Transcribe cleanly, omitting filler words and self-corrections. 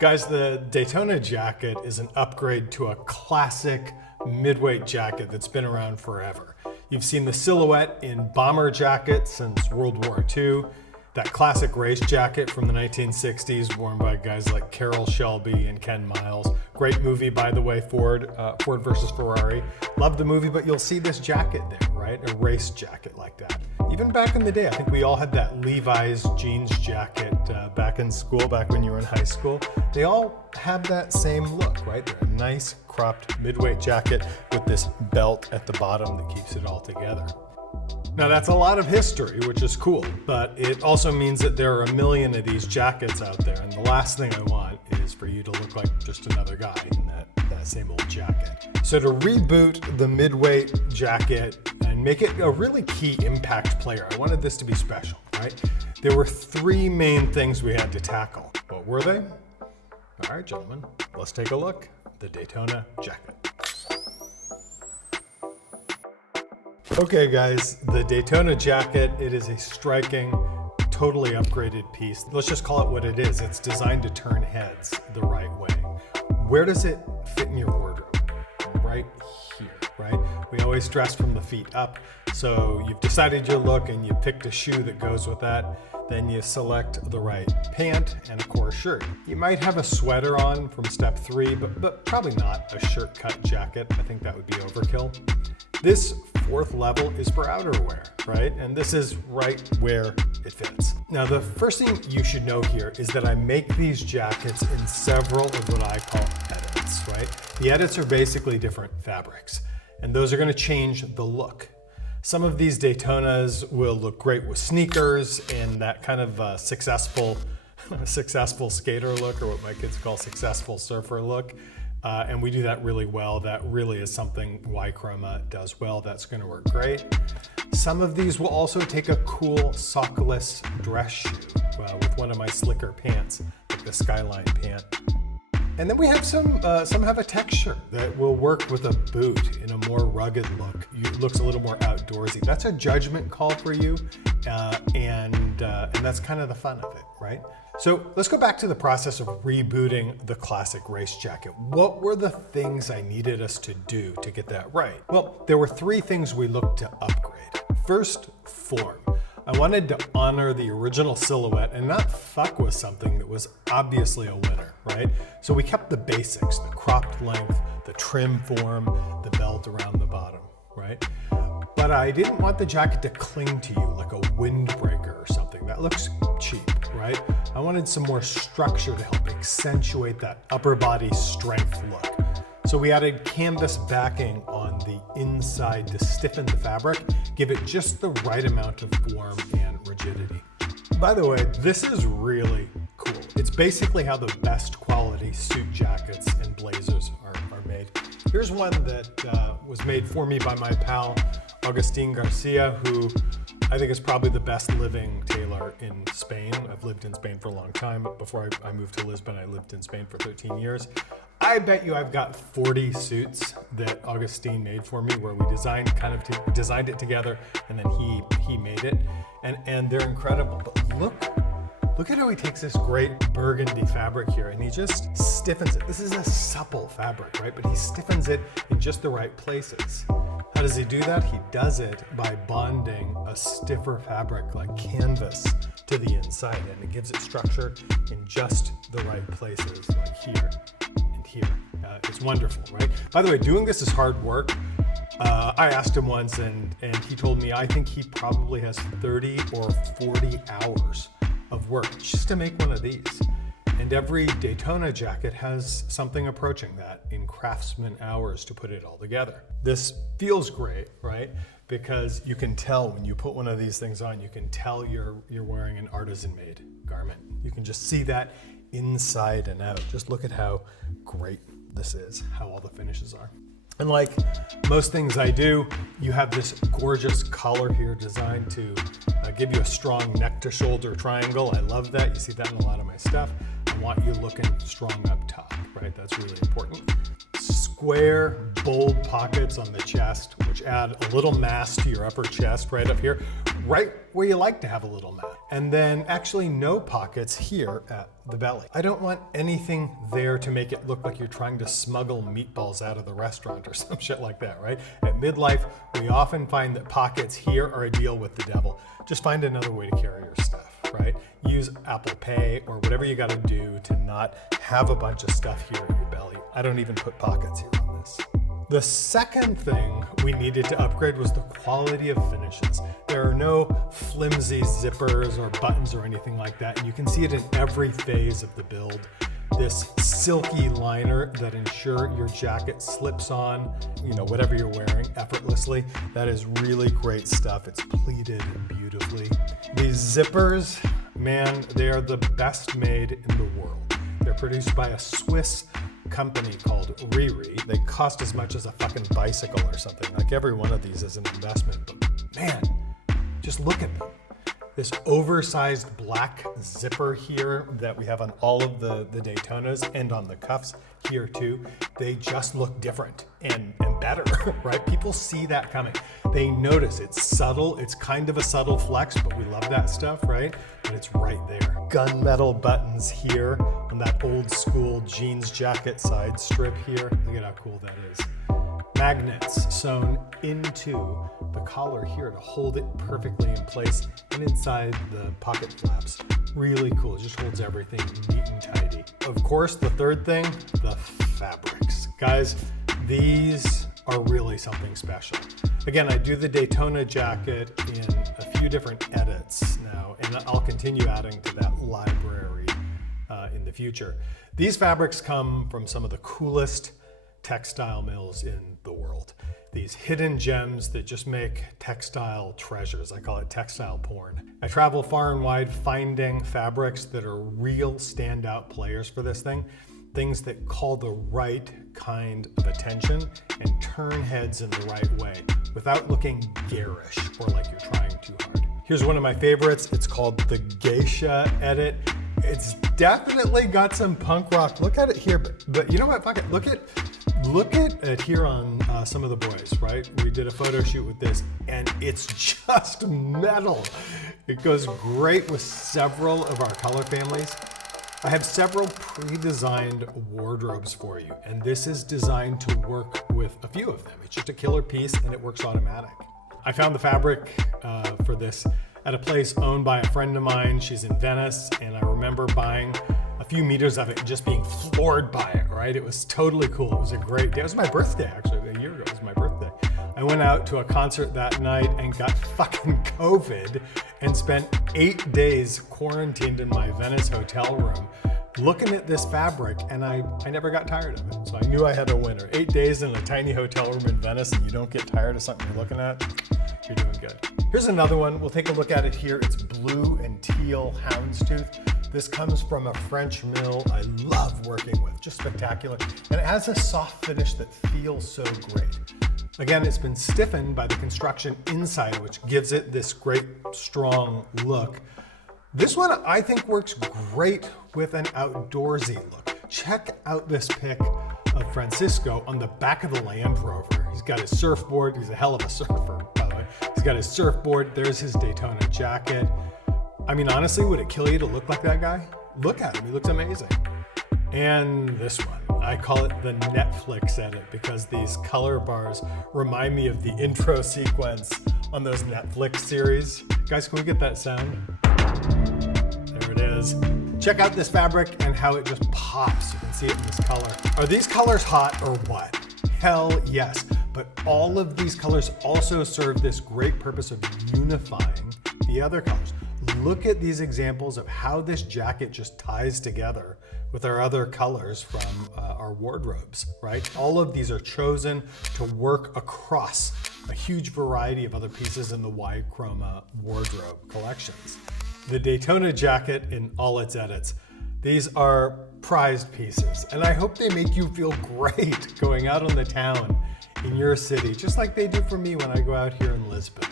Guys, the Daytona jacket is an upgrade to a classic midweight jacket that's been around forever. You've seen the silhouette in bomber jackets since World War II, that classic race jacket from the 1960s worn by guys like Carroll Shelby and Ken Miles. Great movie, by the way, Ford versus Ferrari. Love the movie, but you'll see this jacket there, right? A race jacket like that. Even back in the day, I think we all had that Levi's jeans jacket back in school, back when you were in high school. They all have that same look, right? They're a nice cropped midweight jacket with this belt at the bottom that keeps it all together. Now that's a lot of history, which is cool, but it also means that there are a million of these jackets out there, and the last thing I want is for you to look like just another guy in that same old jacket. So to reboot the midweight jacket and make it a really key impact player, I wanted this to be special, right? There were three main things we had to tackle. What were they? All right, gentlemen, let's take a look. The Daytona jacket. Okay guys, the Daytona jacket, it is a striking, totally upgraded piece. Let's just call it what it is. It's designed to turn heads the right way. Where does it fit in your wardrobe? Right here, right? We always dress from the feet up. So you've decided your look and you picked a shoe that goes with that. Then you select the right pant and of course shirt. You might have a sweater on from step 3, but probably not a shirt cut jacket. I think that would be overkill. This fourth level is for outerwear, right? And this is right where it fits. Now, the first thing you should know here is that I make these jackets in several of what I call edits, right? The edits are basically different fabrics, and those are gonna change the look. Some of these Daytonas will look great with sneakers and that kind of successful skater look, or what my kids call successful surfer look. And we do that really well. That really is something Y.Chroma does well. That's going to work great. Some of these will also take a cool sockless dress shoe with one of my slicker pants, like the Skyline pant. And then we have some have a texture that will work with a boot in a more rugged look. It looks a little more outdoorsy. That's a judgment call for you, and that's kind of the fun of it, right? So let's go back to the process of rebooting the classic race jacket. What were the things I needed us to do to get that right? Well, there were three things we looked to upgrade. First, form. I wanted to honor the original silhouette and not fuck with something that was obviously a winner, right? So we kept the basics, the cropped length, the trim form, the belt around the bottom, right? But I didn't want the jacket to cling to you like a windbreaker or something. That looks cheap, right? I wanted some more structure to help accentuate that upper body strength look. So we added canvas backing on the inside to stiffen the fabric, give it just the right amount of form and rigidity. By the way, this is really cool. It's basically how the best quality suit jackets and blazers are made. Here's one that was made for me by my pal, Agustin Garcia, who I think is probably the best living tailor in Spain. I've lived in Spain for a long time. Before I moved to Lisbon, I lived in Spain for 13 years. I bet you I've got 40 suits that Agustin made for me where we designed it together and then he made it. And they're incredible. But look at how he takes this great burgundy fabric here and he just stiffens it. This is a supple fabric, right? But he stiffens it in just the right places. How does he do that? He does it by bonding a stiffer fabric like canvas to the inside, and it gives it structure in just the right places, like here and here. It's wonderful, right? By the way, doing this is hard work. I asked him once and he told me I think he probably has 30 or 40 hours of work just to make one of these. And every Daytona jacket has something approaching that in craftsman hours to put it all together. This feels great, right? Because you can tell when you put one of these things on, you can tell you're wearing an artisan-made garment. You can just see that inside and out. Just look at how great this is, how all the finishes are. And like most things I do, you have this gorgeous collar here designed to give you a strong neck to shoulder triangle. I love that. You see that in a lot of my stuff. I want you looking strong up top, right? That's really important. Square, bold pockets on the chest, which add a little mass to your upper chest right up here, right where you like to have a little mass. And then actually no pockets here at the belly. I don't want anything there to make it look like you're trying to smuggle meatballs out of the restaurant or some shit like that, right? At midlife, we often find that pockets here are a deal with the devil. Just find another way to carry your stuff, right? Use Apple Pay or whatever you gotta do to not have a bunch of stuff here at your belly. I don't even put pockets here on this. The second thing we needed to upgrade was the quality of finishes. There are no flimsy zippers or buttons or anything like that, and you can see it in every phase of the build. This silky liner that ensure your jacket slips on, whatever you're wearing effortlessly. That is really great stuff. It's pleated beautifully. These zippers, man, they are the best made in the world. They're produced by a Swiss company called Riri. They cost as much as a fucking bicycle or something. Like every one of these is an investment, but man, just look at them. This oversized black zipper here that we have on all of the Daytonas and on the cuffs here too, they just look different and better, right? People see that coming. They notice it's subtle. It's kind of a subtle flex, but we love that stuff, right? But it's right there. Gunmetal buttons here on that old school jeans jacket side strip here. Look at how cool that is. Magnets sewn into the collar here to hold it perfectly in place and inside the pocket flaps. Really cool, it just holds everything neat and tidy. Of course, the third thing, the fabrics. Guys, these are really something special. Again, I do the Daytona jacket in a few different edits now, and I'll continue adding to that library in the future. These fabrics come from some of the coolest textile mills in the world. These hidden gems that just make textile treasures. I call it textile porn. I travel far and wide finding fabrics that are real standout players for this thing. Things that call the right kind of attention and turn heads in the right way without looking garish or like you're trying too hard. Here's one of my favorites. It's called the Geisha Edit. It's definitely got some punk rock. Look at it here, but you know what? Fuck it. Look at it here on some of the boys, right? We did a photo shoot with this, and it's just metal. It goes great with several of our color families. I have several pre-designed wardrobes for you, and this is designed to work with a few of them. It's just a killer piece, and it works automatic. I found the fabric for this at a place owned by a friend of mine. She's in Venice, and I remember buying a few meters of it and just being floored by it, right? It was totally cool. It was a great day. It was my birthday, actually. A year ago, it was my birthday. I went out to a concert that night and got fucking COVID and spent 8 days quarantined in my Venice hotel room looking at this fabric, and I never got tired of it. So I knew I had a winner. 8 days in a tiny hotel room in Venice and you don't get tired of something you're looking at, you're doing good. Here's another one. We'll take a look at it here. It's blue and teal houndstooth. This comes from a French mill I love working with, just spectacular. And it has a soft finish that feels so great. Again, it's been stiffened by the construction inside, which gives it this great, strong look. This one I think works great with an outdoorsy look. Check out this pic of Francisco on the back of the Land Rover. He's got his surfboard. He's a hell of a surfer, by the way. He's got his surfboard. There's his Daytona jacket. I mean, honestly, would it kill you to look like that guy? Look at him, he looks amazing. And this one, I call it the Netflix edit because these color bars remind me of the intro sequence on those Netflix series. Guys, can we get that sound? There it is. Check out this fabric and how it just pops. You can see it in this color. Are these colors hot or what? Hell yes. But all of these colors also serve this great purpose of unifying the other colors. Look at these examples of how this jacket just ties together with our other colors from our wardrobes, right? All of these are chosen to work across a huge variety of other pieces in the Y.Chroma wardrobe collections. The Daytona jacket in all its edits. These are prized pieces, and I hope they make you feel great going out on the town in your city, just like they do for me when I go out here in Lisbon.